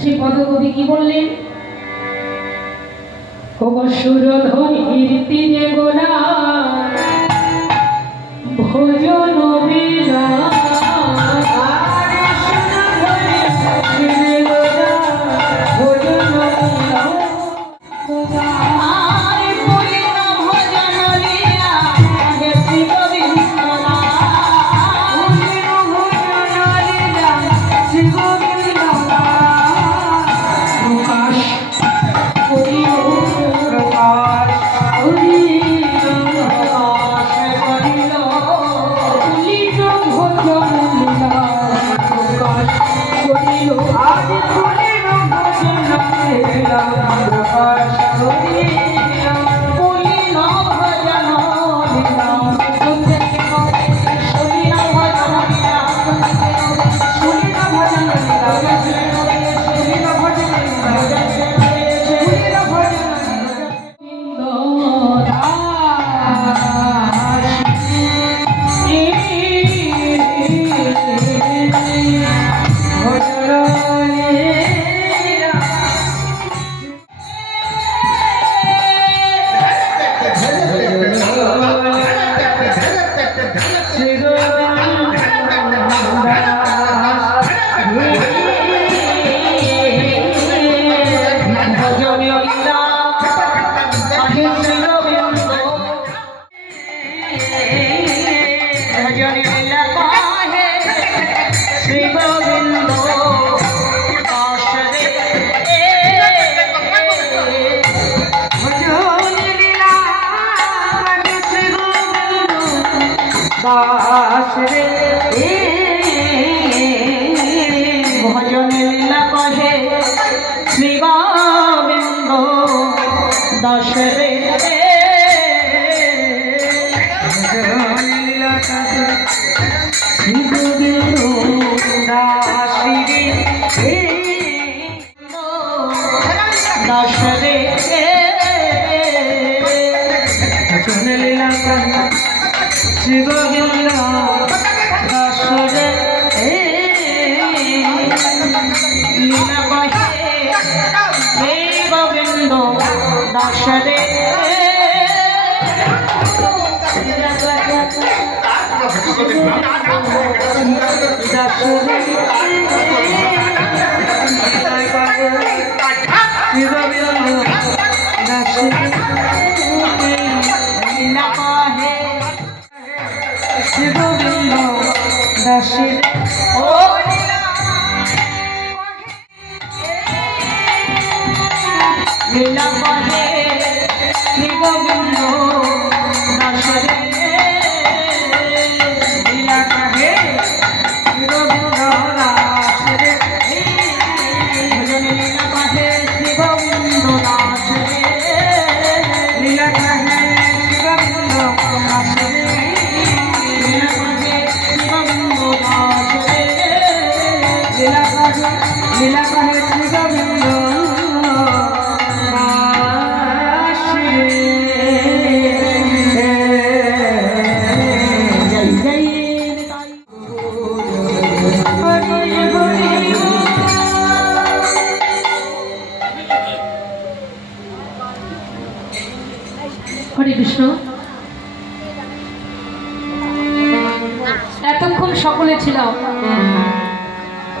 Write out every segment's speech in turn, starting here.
সেই পদকবি কি বললেন? সুরধ্বনির তীরে গোলা ভোজন বেলা দাস রে ভজন লীলা কহে শ্রী গোবিন্দ দাস রে ভজন লীলা কহে শ্রী গোবিন্দ দাস রে দাস রে ভজন লীলা কহে শ্রী গোবিন্দ দাস রে লীলা কহে শ্রী গোবিন্দ দাস রে দাস রে শ্রী গোবিন্দ দাস রে লীলা কহে শ্রী গোবিন্দ দাস রে ও লীলা কহে শ্রী গোবিন্দ দাস রে লীলা কহে শ্রী গোবিন্দ দাস রে ভজন লীলা কহে শ্রী গোবিন্দ দাস রে লীলা কহে শ্রী গোবিন্দ দাস রে লীলা কহে শ্রী গোবিন্দ দাস রে লীলা কহে শ্রী গোবিন্দ হরে কৃষ্ণ। এতক্ষণ সকলে ছিলাম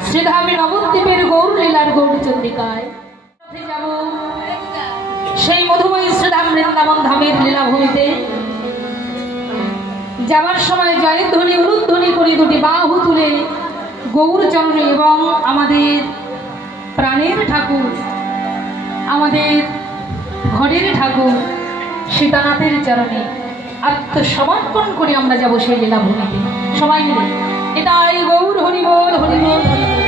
শ্রীধামী নবদ্বীপের গৌর লীলার গৌরচন্দ্রিকায়। যাব সেই মধুময়ী শ্রীধাম বৃন্দাবন ধামের লীলাভূমিতে। যাবার সময় জয়ধ্বনি উলুধ্বনি করে দুটি বাহু তুলে গৌরচরণে এবং আমাদের প্রাণের ঠাকুর, আমাদের ঘরের ঠাকুর সীতানাথের চরণে আত্মসমর্পণ করে আমরা যাব সেই লীলাভূমিতে সবাই মিলে। এটাই গৌর হরিবোল হরিবোল হরিবোল।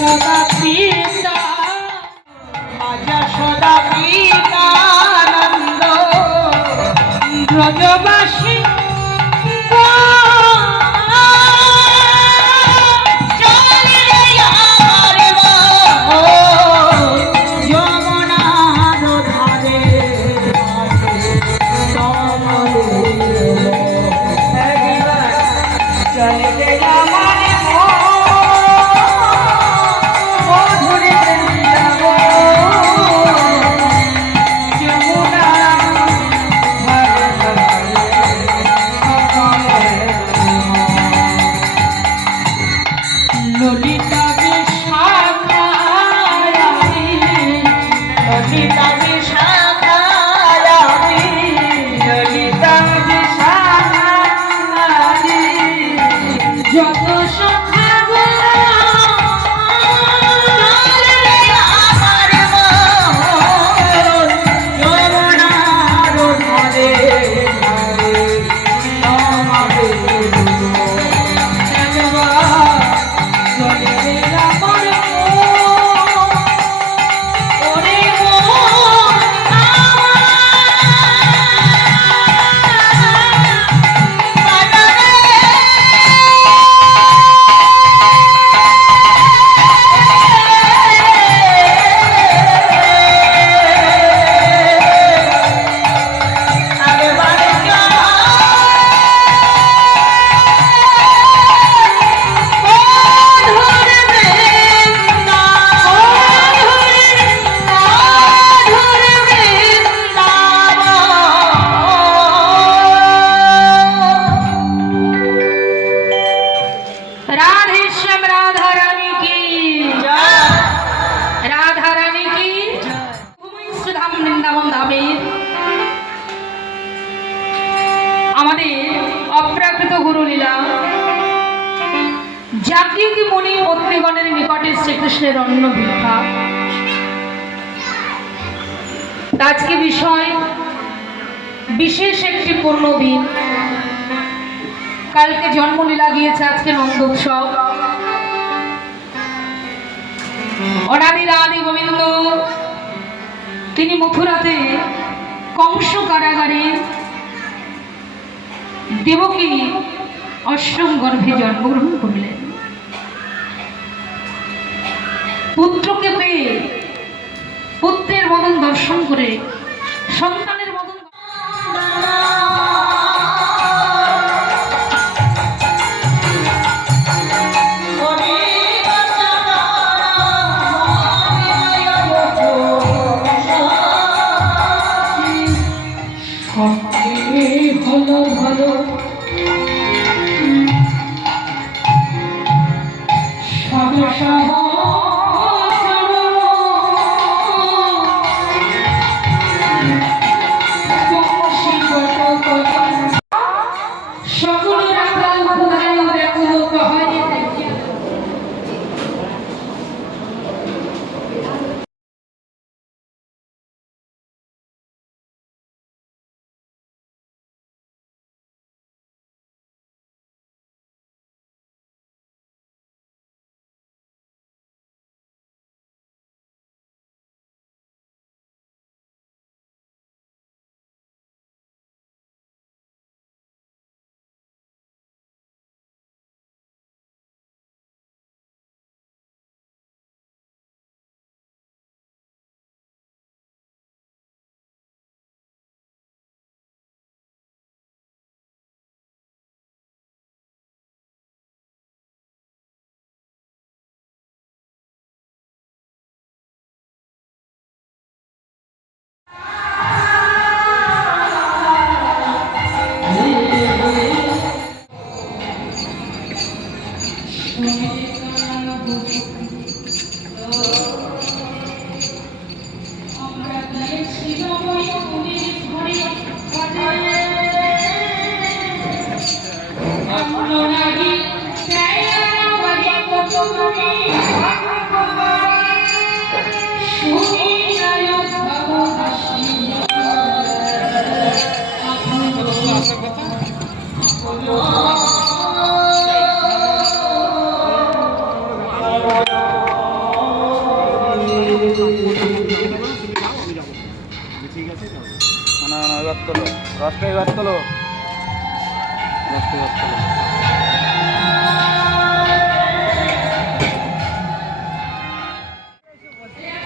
সদা পিতা আজা সদা পিতা আনন্দ ব্রজবাসী ললিতা যত আমাদের অপ্রাকৃত গুরুলীলা জাতীয় কি মুনি পত্নীগণের নিকটে শ্রীকৃষ্ণের অন্য ভিক্ষা। আজকে বিষয় বিশেষ একটি পূর্ণ দিন। কালকে জন্মলীলা গিয়েছে, আজকে নন্দোৎসব। অনাদি রাধি গোবিন্দ তিনি মথুরাতে কংস কারাগারে দেবকী অষ্টম গর্ভে জন্মগ্রহণ করলেন। পুত্রকে পেয়ে পুত্রের মদন দর্শন করে সন্তানের মদন হলো ভালো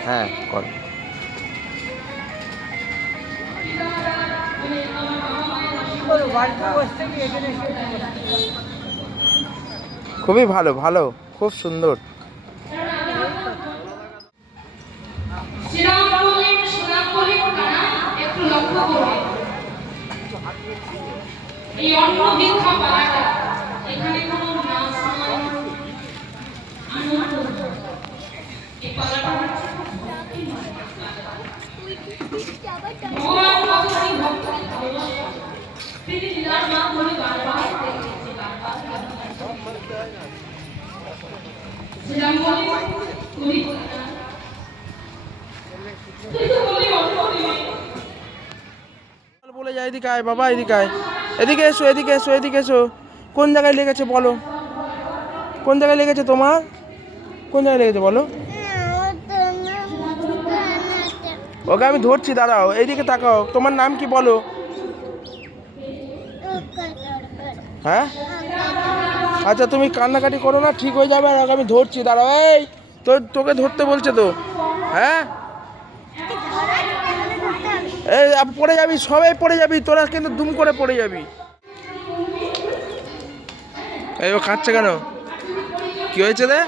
হ্যাঁ কর। খুবই ভালো, ভালো, খুব সুন্দর। এই অন্ন ভিক্ষা পাওয়াটা এখানে কোনো নাচ নয়, আনন্দ। এই পালাটা হচ্ছে ভগবান কতখানি ভক্তকে ভালোবাসেন, তিনি লীলার নাম ধরে বারবার দেখেছে, বারবার শ্রীরাম বলে তুমি তুই তো বলি অন্য বলে যায় এদিকে আয় বাবা, এদিকে আয়, এদিকে এসো, এদিকে এসো, এদিকে এসো। কোন জায়গায় লেগেছে বলো, কোন জায়গায় লেগেছে তোমার, কোন জায়গায় লেগেছে বলো? ওকে আমি ধরছি, দাঁড়াও, এইদিকে তাকাও। তোমার নাম কি বলো? হ্যাঁ, আচ্ছা তুমি কান্নাকাটি করো না, ঠিক হয়ে যাবে। আর ওকে আমি ধরছি, দাঁড়াও। এই তোকে ধরতে বলছে তো। হ্যাঁ, এই পড়ে যাবি, সবাই পড়ে যাবি, তোরা কিন্তু দুম করে পড়ে যাবি। এই ও খাচ্ছে কেন, কি হয়েছে রে?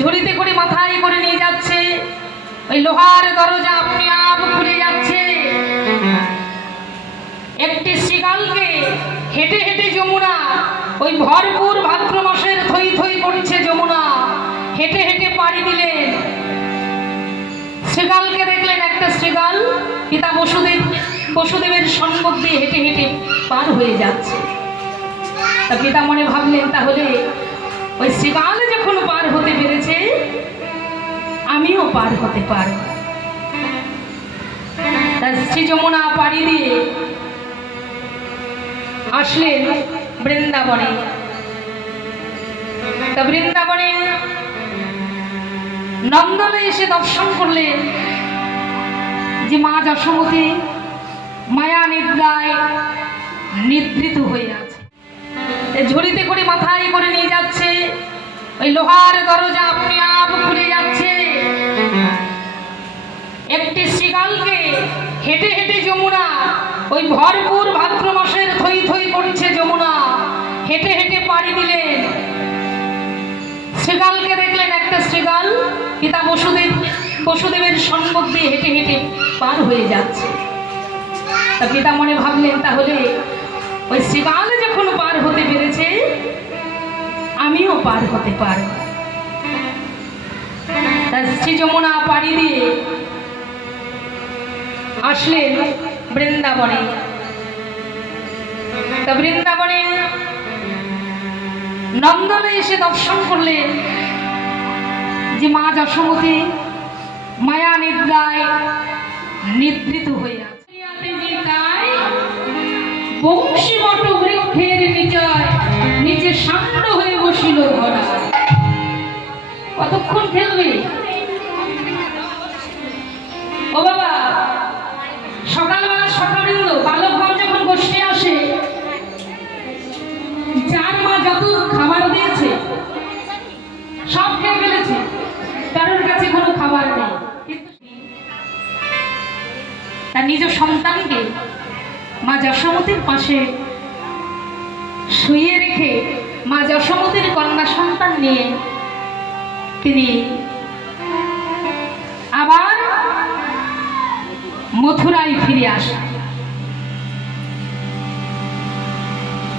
ঝুড়িতে করে মাথায় করে নিয়ে যাচ্ছে, ওই লোহার দরজা আপনি আপ খুলে যাচ্ছে। একটি শ্রীকালকে হেঁটে হেঁটে যমুনা, ওই ভরপুর ভাদ্র মাসের থই থই করছে যমুনা, হেঁটে হেঁটে পাড়ি দিলেন। শ্রীকালকে দেখলেন, একটা শ্রীকাল পিতা বসুদেবের সম্মুখ দিয়ে হেঁটে হেঁটে পার হয়ে যাচ্ছে। তা পিতা মনে ভাবলেন, তাহলে ওই শ্রীকাল যখন পার হতে পেরেছে, আমিও পার হতে পারব। তা শ্রী যমুনা পাড়ি দিয়ে আসলেন বৃন্দাবনে। তা বৃন্দাবনে নন্দনে এসে দর্শন করলেন যে মা যশোমতী মায়া নিদ্রায় নিদ্রিত হয়ে আছে। ঝুড়িতে করে মাথায় করে নিয়ে যাচ্ছে, ওই লোহার দরজা আপনি আপ খুলে যাচ্ছে। একটি শ্রীকালকে হেঁটে হেঁটে যমুনা, ওই ভরপুর ভাদ্র মাসের থই থই করছে যমুনা, হেঁটে হেঁটে পাড়ি দিলেন। শ্রীকালকে দেখলেন, একটা শ্রীকাল পিতা বসুদেবের সম্মুখ দিয়ে হেঁটে হেঁটে পার হয়ে যাচ্ছে। তা পিতা মনে ভাবলেন, তাহলে ওই শ্রীকাল যখন পার হতে পেরেছে, আমিও পার হতে পারব। তা শ্রী যমুনা পাড়ি দিয়ে আসলেন বৃন্দাবনে। তা বৃন্দাবনে নন্দনে এসে দর্শন করলেন যে মা যশোমতী মায়া নিদ্রায় নিদ্রিত হয়ে আছে। বংশী বট বৃক্ষের নিচে শান্ত হয়ে বসিল ঘোড়া। কতক্ষণ খেলবে ও বাবা? সকালবেলা সকালবৃন্দ বালকগণ যখন গোষ্ঠী আসে, যার মা যত খাবার দিয়েছে সব খেয়ে ফেলেছে, নিজ সন্তানকে মা যশোমতীর পাশে শুইয়ে রেখে মা যশোমতীর কন্যা সন্তান নিয়ে তিনি আবার মথুরায় ফিরে আসেন।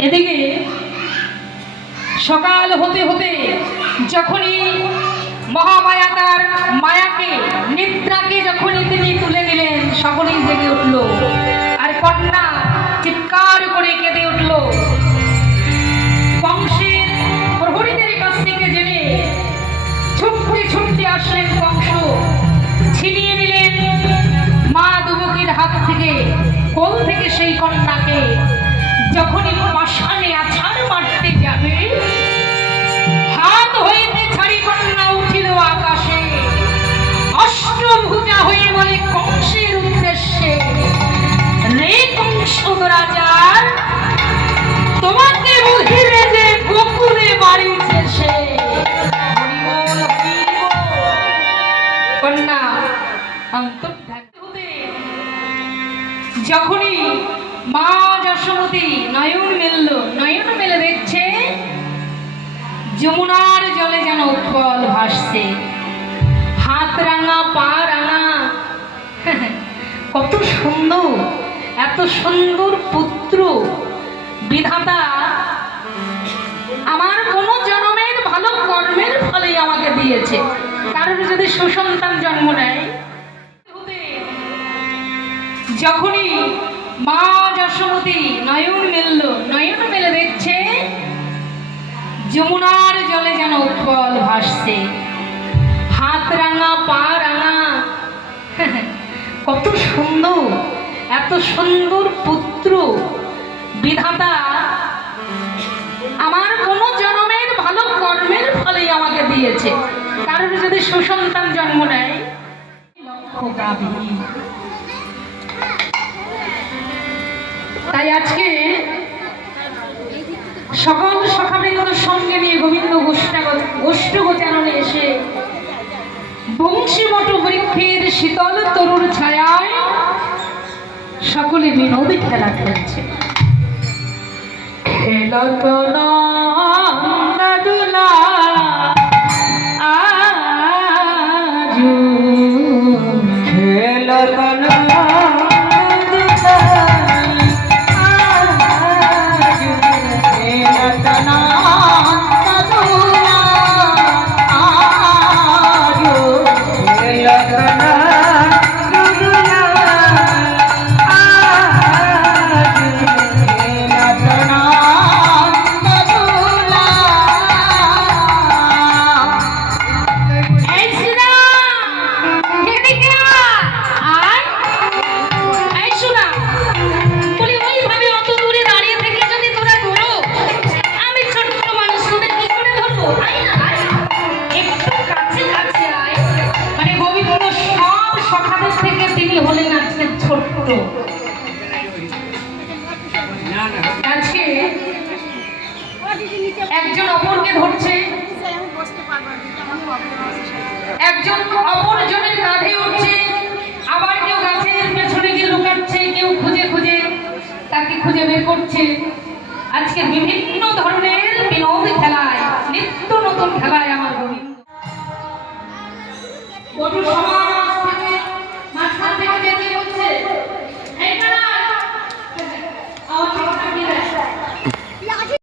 এদিকে সকাল হতে হতে যখনই মহামায়া তার মায়াকে নিদ্রাকে যখনই তিনি তুলে নিলেন, সকলেই জেগে উঠল আর কন্যা চিৎকার করে কেঁদে উঠল। কংসের প্রহরীদের কাছ থেকে জেনে ছুটতে ছুটতে আসলেন কংস, ছিনিয়ে নিলেন মা দুবুকির হাত থেকে, কোল থেকে সেই কন্যাকে। যখনই পাষাণে আছাড় মারতে যাবে, হাত হইতে ছাড়ি কন্যা উঠিল আকাশে, অষ্টভুজা হয়ে বলে কংসের উদ্দেশ্যে, রে কংস রাজার, তোমাকে বুঝিবে যে গোকুলে বাড়িছে সে। কন্যা অন্তর্ধান হতে যখনই মা যশোমতী নয়ন মেলল, নয়ন মেলে দেখছে যমুনার জলে যেন উৎপল ভাসছে, হাত রাঙা পা রাঙা। কত সুন্দর, এত সুন্দর পুত্র বিধাতা আমার কোন জন্মের ভালো কর্মের ফলেই আমাকে দিয়েছে। কারণ যদি সুসন্তান জন্ম নেয়, যখনই মা যশোমতী নয়ন মেলল, নয়ন মেলে দেখছে যমুনার জলে যেন উৎপল ভাসছে, হাত রাঙা পা রাঙা। কত সুন্দর, এত সুন্দর পুত্র বিধাতা আমার কোন জন্মের ভালো কর্মের ফলেই আমাকে দিয়েছে। কারণ যদি সুসন্তান জন্ম নেয়, তাই আজকে সকল সখাবৃন্দর সঙ্গে নিয়ে গোবিন্দ গোষ্ঠ গোচারণে এসে বংশী বট বৃক্ষের শীতল তরুর ছায়ায় সকলে বিনোদ খেলা খেলছে। খেলত নন্দদোলা আজু, খেলত একজন অপরকে ধরছে, একজন অপরজনের কাঁধে উঠছে, আবার কেউ গাছের পেছনে গিয়ে লুকাচ্ছে, কেউ খুঁজে খুঁজে তাকে খুঁজে বের করছে। আজকে বিভিন্ন ধরনের বিনোদ খেলায়, নিত্য নতুন খেলায় আমার গোবিন্দ